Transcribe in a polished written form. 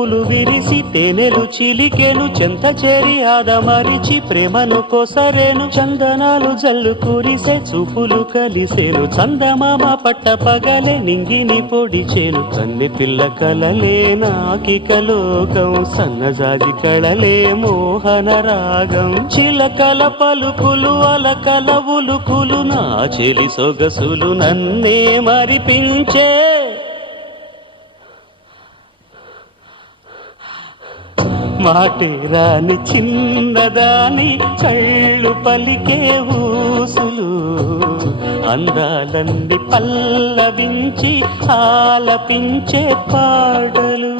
పువ్వులు విరిసి తేనెలు చిలికెను చెంత చేరి ఆదమరిచి ప్రేమను కొసరేను చందనాలు జల్లు కురిసే చూపులు కలిసేను చందమామ పట్ట పగలే నింగిని పొడిచేను కన్నె పిల్ల కలలే నాకిక లోకం సన్నజాజి కళలే మోహన రాగం చిలకల పలుకులు అలకల ఉలుకులు నా చెలి సొగసులు నన్నే మరిపించే మాటే రాని చిన్నదాని చళ్ళు పలికే ఊసులు అందాలన్నీ పల్లవించి ఆలపించే పాటలు